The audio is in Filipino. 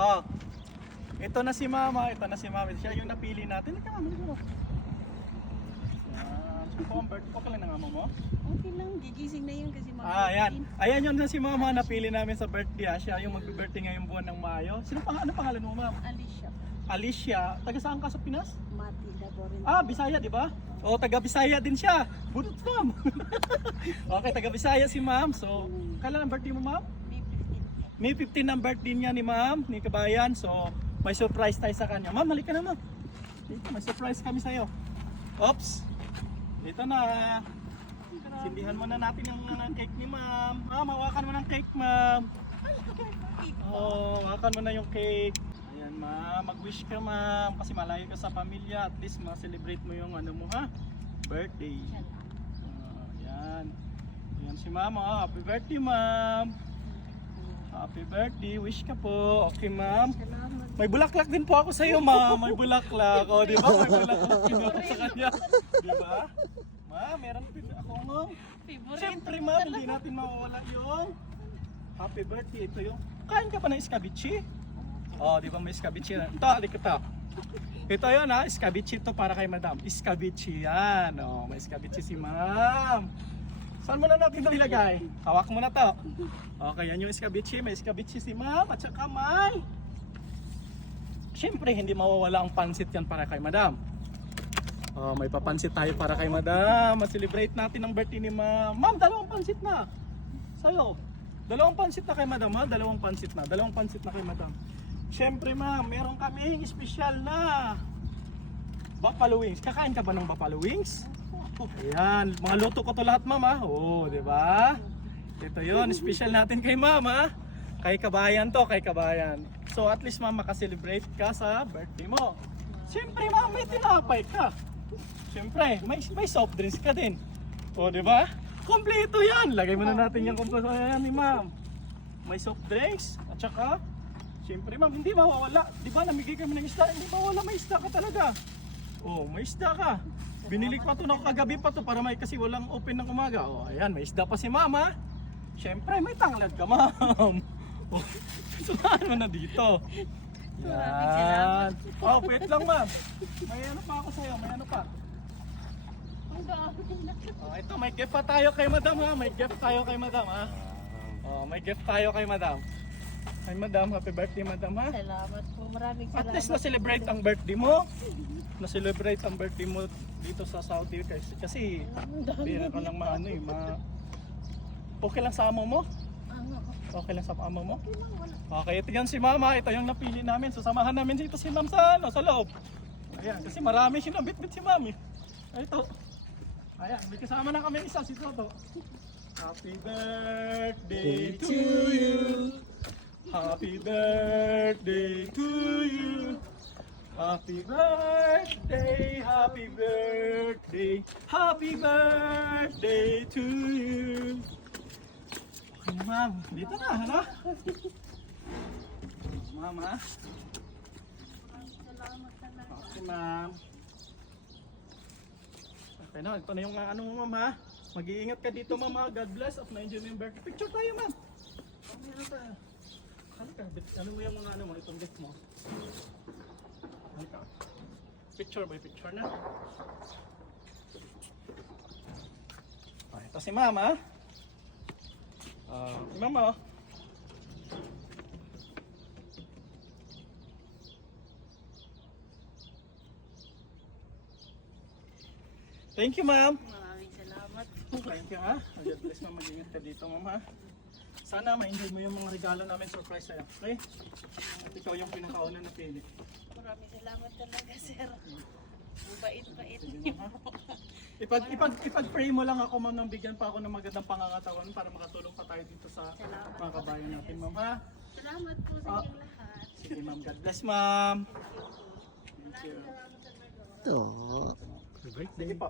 Oh, ito na si Mama, ito na si Mama. Siya yung napili natin. Ika, Mama, mo. Okay lang ng amo mo? Okay lang, gigising na yun kasi Ayan. Ayan yun na si Mama, napili namin sa birthday. Siya yung mag-birthday ngayong buwan ng Mayo. Ano pangalan mo, Ma'am? Alicia. Alicia. Taga saan ka sa Pinas? Mati, Daborin. Bisaya, di ba? O, taga Bisaya din siya. Bunot, Ma'am. Okay, taga Bisaya si Ma'am. So, kailan ang birthday mo, Ma'am? May 15. May 15 ang birthday niya ni Ma'am, ni Kabayan. So, may surprise tayo sa kanya. Ma'am, halika na, Ma'am. Dito, may surprise kami sa'yo. Oops. Dito na. Sindihan mo na natin yung cake ni Ma'am. Ma'am, hawakan mo ng cake, Ma'am. Hawakan mo na yung cake. Ayan, Ma'am. Mag-wish ka, Ma'am. Kasi malayo ka sa pamilya. At least ma-celebrate mo yung ano mo, ha? Birthday. Ayan. Ayan si Ma'am. Happy birthday, Ma'am. Happy birthday. Wish ka po. Okay, Ma'am. Salamat. May bulaklak din po ako sa iyo, Ma'am. May bulaklak. O, di ba? May bulaklak kinuha ko sa kanya. Di ba? Ma'am, meron din ako mo. Favorite. Siyempre, Ma'am, hindi natin mawawala yung happy birthday. Ito yung, kain ka pa ng escabeche? O, di ba may escabeche na? Ito, alik ito. Ito yun, ha? Escabeche ito para kay Madam. Escabeche yan. O, may escabeche si Ma'am. Saan mo na natin ito ilagay? Hawak mo na to. Okay, yan yung escabeche. May escabeche si Ma'am at saka may... Siyempre, hindi mawawala ang pansit yan para kay Madam. May papansit tayo para kay Madam. Ma-celebrate natin ang birthday ni Ma'am. Ma'am, dalawang pansit na. Sa'yo. Dalawang pansit na kay Madam, ha? Dalawang pansit na. Dalawang pansit na kay Madam. Siyempre, Ma'am, meron kaming espesyal na buffalo wings. Kakain ka ba ng buffalo wings? Ayan, mga luto ko to lahat, Ma'am, ha? Oo, di ba? Ito yun, special natin kay Ma'am, ha? Kay Kabayan to, kay Kabayan. So at least, Ma'am, makaselebrate ka sa birthday mo. Siyempre, Ma'am, may tinapay ka. Siyempre, may soft drinks ka din. O, di ba? Kompleto yan. Lagay mo na natin yung kompleto yan ni Ma'am. May soft drinks, at saka, siyempre, Ma'am, hindi mawawala. Di ba, namigay kami ng isda, hindi mawawala, may isda ka talaga. Oh, may isda ka. Binili ko pa to na kagabi pa to para may kasi walang open ng umaga. Oh, ayan, may isda pa si Mama. Siyempre, may tanglad ka, Ma'am. Oh, sumahan mo na dito. Yan. Oh, wait lang, Ma'am. May ano pa ako sa'yo, may ano pa. Oh, ito, may gift pa tayo kay Madam, ha. May gift tayo kay Madam, ha. Oh, may gift tayo kay Madam. Kay Madam, happy birthday, Madam, ha. Salamat po. Maraming At salamat. least na-celebrate ang birthday mo. Na-celebrate ang birthday mo dito sa Saudi kasi bira ka lang maano eh, okay lang sa amo mo? Okay lang sa amo mo? Okay, ito yan si Mama, ito yung napili namin. Sasamahan namin dito si Ma'am sa loob. Ayan, kasi marami sinabit-bit si Mami. Ito. Ayan, may kasama na kami isa, si Toto. Happy birthday to you. Happy birthday to you. Happy birthday, happy birthday, happy birthday to you. Okay, Ma'am, dito na, ano? Mama. Okay, Ma'am. Okay na, ito na yung ano mo, Ma'am, ha? Mag-iingat ka dito, Ma'am, ha? God bless at na-enjoy mo yung birthday. Picture tayo, Ma'am. Ano tayo? Ano mo yung mga ano mo, itong gift mo? Picture by picture na. Ito si Mama. Si Mama. Thank you, Ma'am. Maraming salamat. Thank you, ha. God bless, Ma'am. Mag-ingat ka dito, Mama. Sana ma-enjoy mo yung mga regalo namin, surprise sa'yo. Okay? At ikaw yung pinakauna na pili. Maraming salamat talaga, sir. Ang bait-bait Sige, niyo. Ma'am, ha? Ipag-pray mo lang ako, Ma'am, nang bigyan pa ako ng magandang pangangatawan para makatulong pa tayo dito sa mga kabayan natin, Ma'am, ha? Salamat po sa inyong lahat. Sige, Ma'am. God bless, Ma'am. Thank you. Salamat sa mga Sige po.